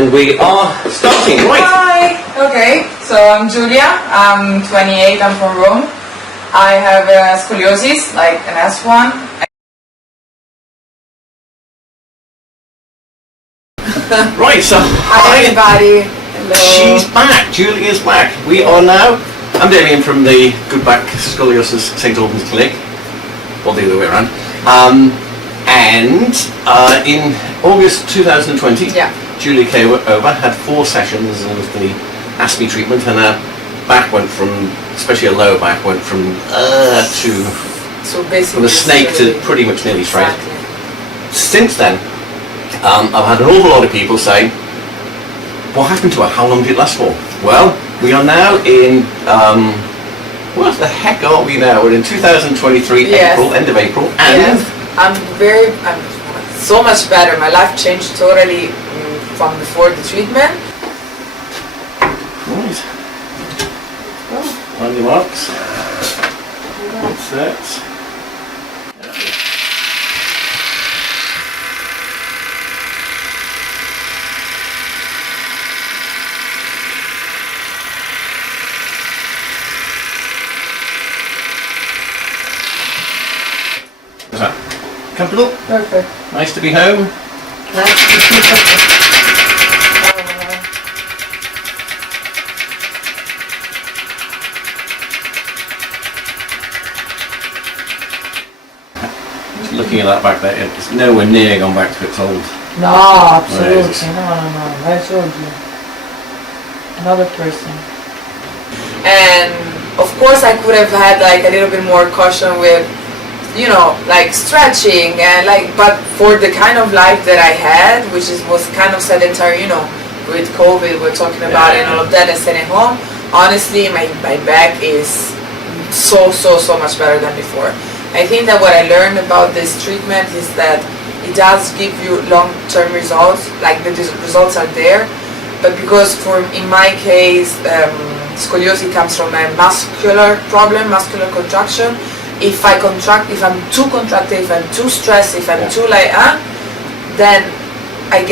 And we are starting, right? Hi! Okay, so I'm Giulia, I'm 28, I'm from Rome. I have scoliosis, like an S1. Right, so Hi everybody. Hello. She's back, Julia's back. We are now, I'm Damien from the Good Back Scoliosis St Albans Clinic, or the other way around. And in August 2020, Julia came over, had 4 sessions of the ASMI treatment, and her back went from, especially her lower back, went from so basically from a snake to pretty much nearly straight. Exactly. Since then, I've had an awful lot of people say, what happened to her? How long did it last for? Well, we are now in, what the heck are we now? We're in 2023, Yes. April, end of April, and Yes. I'm so much better. My life changed totally from before the treatment. Right. On your marks. That's it. How's that? Comfortable? Perfect. Nice to be home? Nice to see you. Looking at that back there, it's nowhere near gone back to its old. No, absolutely. No. I told you. Another person. And of course I could have had like a little bit more caution with, you know, like stretching and like, but for the kind of life that I had, which was kind of sedentary, you know, with COVID we're talking about and all of that and staying home, honestly my back is so much better than before. I think that what I learned about this treatment is that it does give you long-term results, like the results are there, but because in my case, scoliosis comes from a muscular problem, muscular contraction. If I contract, if I'm too contracted, if I'm too stressed, if I'm too like, then I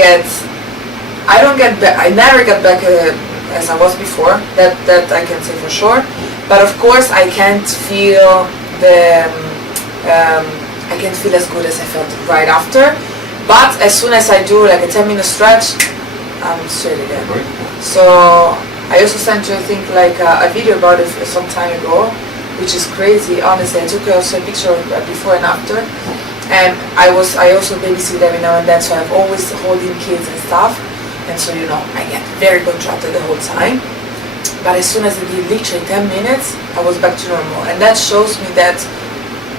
never get back as I was before, that I can say for sure, but of course I can't feel I can't feel as good as I felt right after, but as soon as I do like a 10-minute stretch, I'm straight again. Right. So I also sent you, I think, like a video about it some time ago, which is crazy. Honestly, I took also a picture of before and after, and I also babysit every now and then, so I'm always holding kids and stuff, and so you know I get very contracted the whole time. But as soon as I did literally 10 minutes, I was back to normal, and that shows me that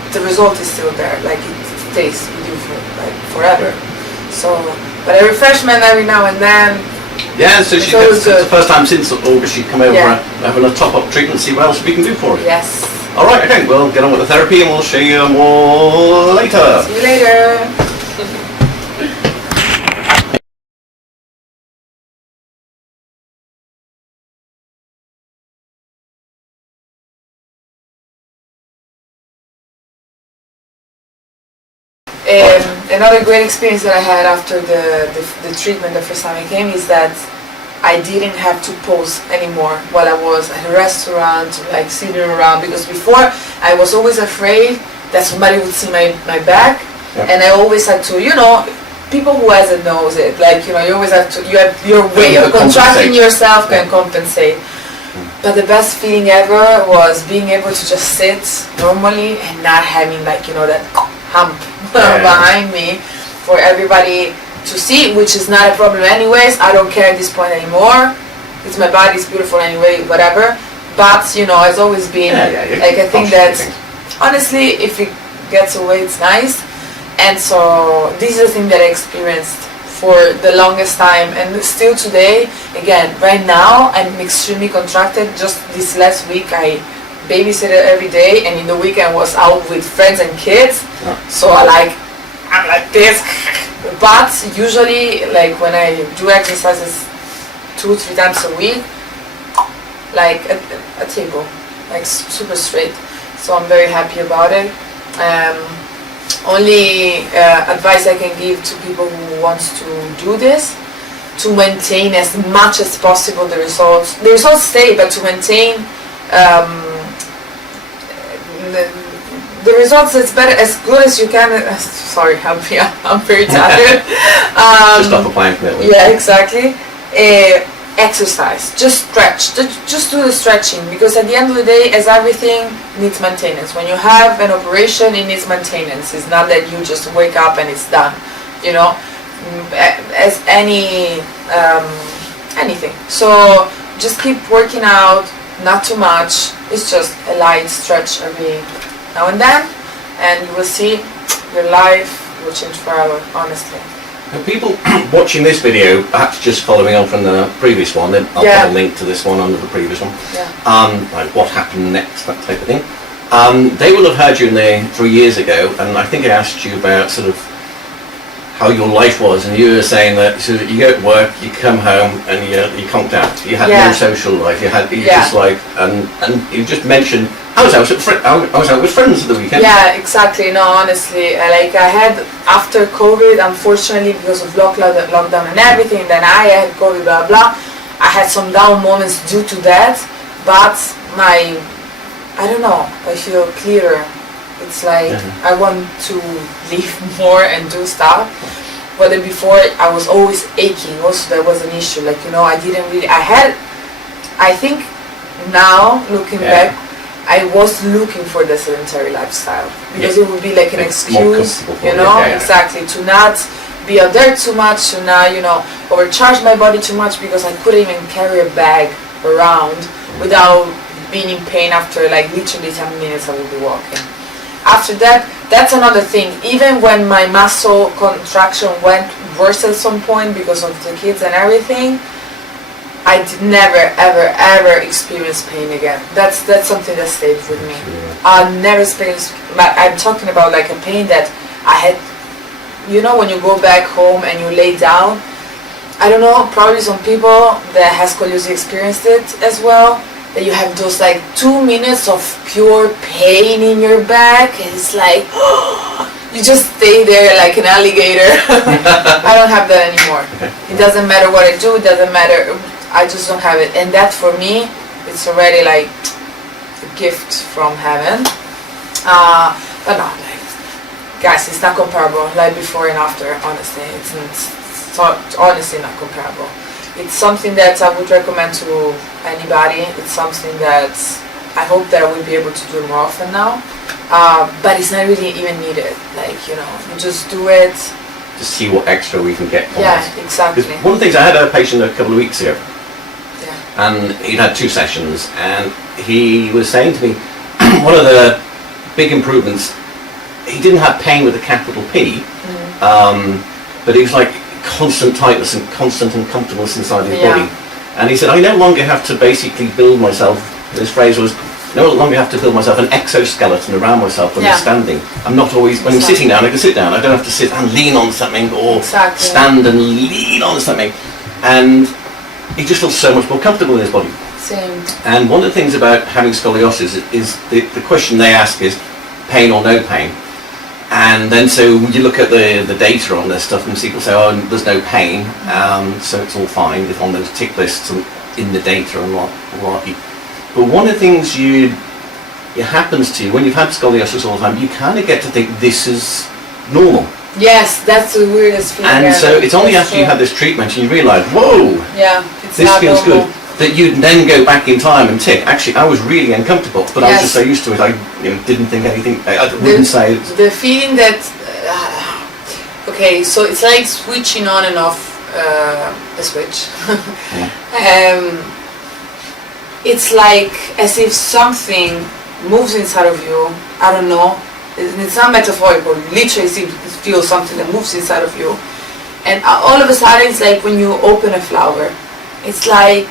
the result is still there, like it stays with you for like forever. So, but a refreshment every now and then. Yeah, so it's the first time since August she'd come over having a top-up treatment, see what else we can do for it. Yes. All right, okay, we'll get on with the therapy and we'll show you more later. See you later. Another great experience that I had after the treatment the first time I came is that I didn't have to pose anymore while I was at a restaurant, like sitting around, because before I was always afraid that somebody would see my back, and I always had to, you know, people who hasn't knows it, like, you know, you always have to, you have your way of contracting yourself and compensate. But the best feeling ever was being able to just sit normally and not having, like, you know, that hump behind me for everybody to see, which is not a problem anyways. I don't care at this point anymore. It's my body, it's beautiful anyway, whatever. But, you know, it's always been, like, I think that, honestly, if it gets away, it's nice. And so, this is the thing that I experienced for the longest time, and still today. Again, right now, I'm extremely contracted. Just this last week, I babysitted every day, and in the weekend was out with friends and kids. So I'm like this. But usually, like when I do exercises 2-3 times a week, like a table, like super straight. So I'm very happy about it. Only advice I can give to people who wants to do this, to maintain as much as possible the results. The results stay, but to maintain the results as better, as good as you can. Sorry, I'm very tired. Just off a plank, really. Yeah, exactly. Exercise, just stretch, just do the stretching, because at the end of the day, as everything needs maintenance. When you have an operation, it needs maintenance. It's not that you just wake up and it's done, you know, as anything. So just keep working out, not too much. It's just a light stretch every now and then, and you will see your life will change forever, honestly. And people watching this video, perhaps just following on from the previous one, then I'll put a link to this one under the previous one, like what happened next, that type of thing. They will have heard you 3 years ago, and I think I asked you about sort of how your life was, and you were saying that so you go to work, you come home, and you conked out. You had no social life. You just like, and you just mentioned I was out with friends at the weekend. Yeah, exactly. No, honestly, like I had after COVID, unfortunately, because of lockdown and everything. Then I had COVID, blah blah. I had some down moments due to that, but I don't know. I feel clearer. It's like I want to live more and do stuff. But then before I was always aching. Also, there was an issue. Like, you know, I didn't really. I think now looking back, I was looking for the sedentary lifestyle because it would be like an excuse, you know, exactly, to not be out there too much, to not, you know, overcharge my body too much, because I couldn't even carry a bag around without being in pain after like literally 10 minutes I would be walking. After that, that's another thing. Even when my muscle contraction went worse at some point because of the kids and everything, I did never ever experience pain again. That's something that stayed with me. I never experienced. I'm talking about like a pain that I had. You know, when you go back home and you lay down. I don't know. Probably some people that has scoliosis experienced it as well. That you have those like 2 minutes of pure pain in your back, and it's like you just stay there like an alligator. I don't have that anymore. It doesn't matter what I do. It doesn't matter. I just don't have it, and that for me, it's already like a gift from heaven. But no, like, guys, it's not comparable. Like before and after, honestly, it's honestly not comparable. It's something that I would recommend to anybody. It's something that I hope that I will be able to do more often now. But it's not really even needed. Like, you know, you just do it. To see what extra we can get from it. Exactly. One of the things, I had a patient a couple of weeks ago, and he'd had 2 sessions, and he was saying to me, one of the big improvements, he didn't have pain with a capital P, but he was like constant tightness and constant uncomfortableness inside his body. And he said, I no longer have to basically build myself, his phrase was, no longer have to build myself an exoskeleton around myself when I'm standing. I'm not always, when I'm sitting down, I can sit down. I don't have to sit and lean on something, or stand and lean on something. And he just feels so much more comfortable in his body. Same. And one of the things about having scoliosis is the question they ask is pain or no pain. And then so you look at the data on this stuff, and people say, oh, there's no pain, so it's all fine if on those tick lists in the data and what. But one of the things it happens to you when you've had scoliosis all the time, you kind of get to think this is normal. Yes, that's the weirdest feeling. And so it's only after you have this treatment and you realise, whoa, this feels good, that you then go back in time and tick. Actually, I was really uncomfortable, but I was just so used to it, I didn't think anything. I wouldn't say it. The feeling that, okay, so it's like switching on and off a switch. It's like as if something moves inside of you. I don't know. It's not metaphorical. Literally, you feel something that moves inside of you, and all of a sudden, it's like when you open a flower. It's like,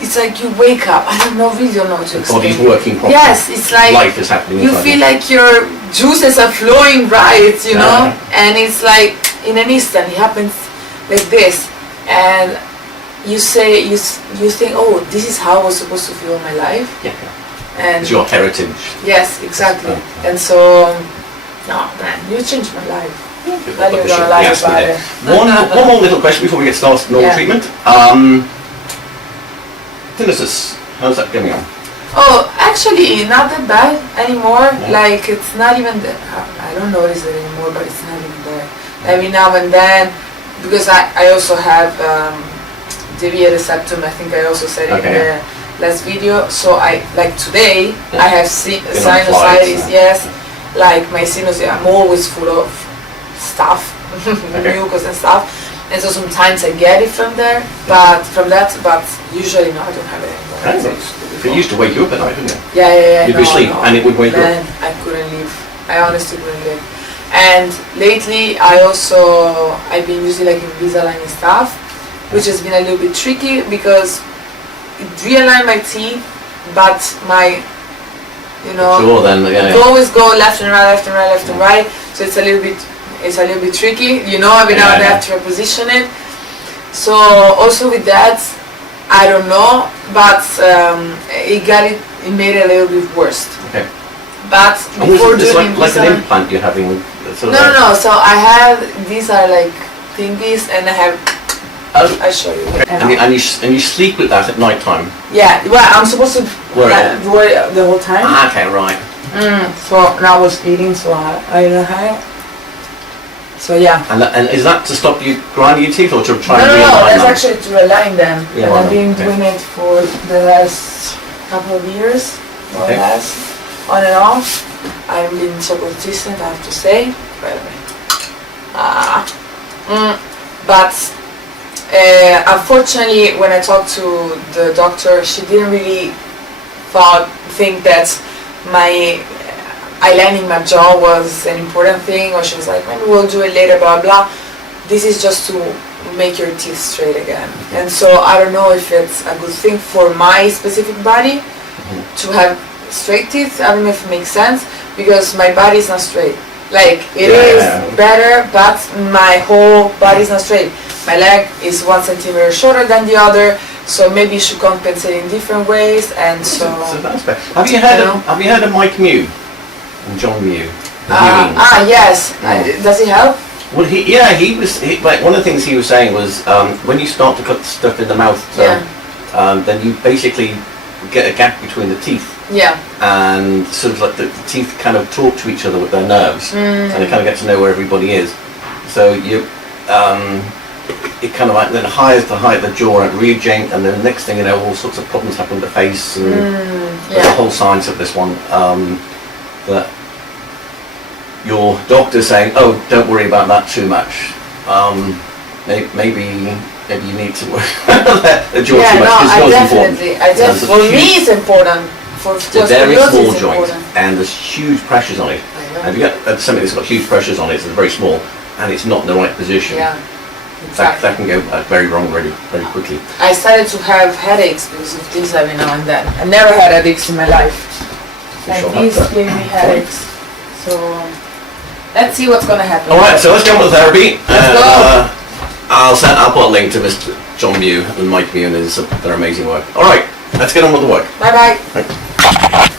it's like you wake up. I don't know, really don't know what to explain. The body's working properly. Yes, it's like life is happening. You feel like your juices are flowing right, you know, and it's like in an instant it happens like this, and you say you think, oh, this is how I was supposed to feel my life. And it's your heritage. Yes, exactly. And so, no, man, you changed my life. Not even gonna lie about it. One more little question before we get started on normal Yeah. treatment. Tinnitus, how's that going on? Oh, actually, not that bad anymore. No. Like, it's not even there. I don't notice it anymore, but it's not even there. Every now and then, because I also have deviated septum. I think I also said it in the last video. So like today, I have sinusitis. Yes, like my sinus. I'm always full of stuff, mucus and stuff. And so sometimes I get it from there, but usually no, I don't have it anymore. If it used to wake you up at night, didn't it? Yeah. You'd be asleep and it would wake you up. Man, I couldn't live. I honestly couldn't live. And lately, I've been using like Invisalign and stuff, which has been a little bit tricky because it realigned my teeth, but my, Sure, then, it always go left and right, left and right, left and right. So it's a little bit tricky, every now and then I have to reposition it. So also with that, I don't know, but it made it a little bit worse. Okay. But before this doing like an implant you're having? No. So I have, these are like thingies, and I have. I'll show you. Okay. And you sleep with that at night time? Yeah. Well, I'm supposed to wear it the whole time. Okay, right. So now I was eating, so I don't have. So yeah. And is that to stop you grinding your teeth or to try and No, realign that's them? actually to align them. Yeah, and I've been doing it for the last couple of years, more or less, on and off. I've been so consistent, I have to say. But unfortunately, when I talked to the doctor, she didn't really think that my aligning my jaw was an important thing, or she was like, maybe we'll do it later, blah blah. This is just to make your teeth straight again. And so I don't know if it's a good thing for my specific body to have straight teeth. I don't know if it makes sense, because my body is not straight. Like, it is better, but my whole body is not straight. My leg is 1 centimeter shorter than the other, so maybe you should compensate in different ways. And so that's better. Have you heard of Mike Mew and John Mew? Yes. Does it help? Well, like one of the things he was saying was when you start to cut stuff in the mouth, then you basically get a gap between the teeth. Yeah. And sort of like the teeth kind of talk to each other with their nerves, and they kind of get to know where everybody is. So it kind of like then hires the height of the jaw and readjust, and then the next thing you know, all sorts of problems happen with the face, and there's a whole science of this one that your doctor's saying, oh, don't worry about that too much. Maybe you need to let the jaw too much. I definitely. For me, it's important. It's a very small joint, and there's huge pressures on it. And if you get something that's got huge pressures on it, it's very small, and it's not in the right position. Yeah, exactly. That can go very wrong very quickly. I started to have headaches because of this every now and then. I never had headaches in my life. And these gave me headaches. So let's see what's gonna happen. All right, so let's go on with therapy. Let's go. I'll put a link to Mr. John Mew and Mike Mew and their amazing work. All right, let's get on with the work. Bye bye.